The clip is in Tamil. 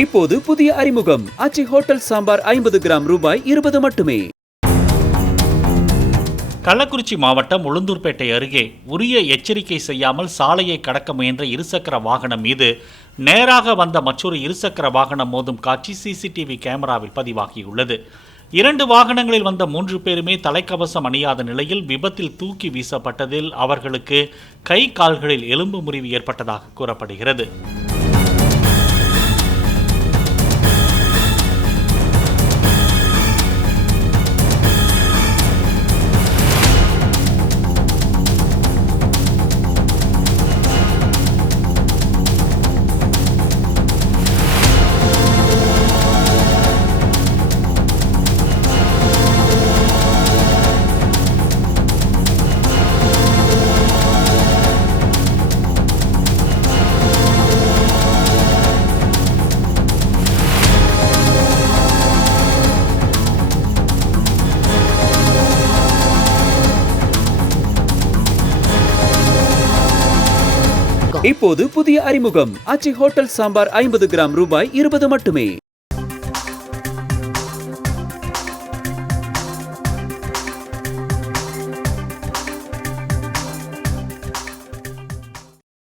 இப்போது புதிய அறிமுகம் ஆச்சி ஹோட்டல் சாம்பார் 50 கிராம் ரூபாய் 20 மட்டுமே. கள்ளக்குறிச்சி மாவட்டம் உளுந்தூர்பேட்டை அருகே உரிய எச்சரிக்கை செய்யாமல் சாலையை கடக்க முயன்ற இருசக்கர வாகனம் மீது நேராக வந்த மற்றொரு இருசக்கர வாகனம் மோதும் காட்சி சிசிடிவி கேமராவில் பதிவாகியுள்ளது. 2 வாகனங்களில் வந்த 3 பேருமே தலைக்கவசம் அணியாத நிலையில் விபத்தில் தூக்கி வீசப்பட்டதில் அவர்களுக்கு கை கால்களில் எலும்பு முறிவு ஏற்பட்டதாக கூறப்படுகிறது. இப்போது புதிய அறிமுகம் ஆச்சி ஹோட்டல் சாம்பார் 50 கிராம் ரூபாய் 20 மட்டுமே.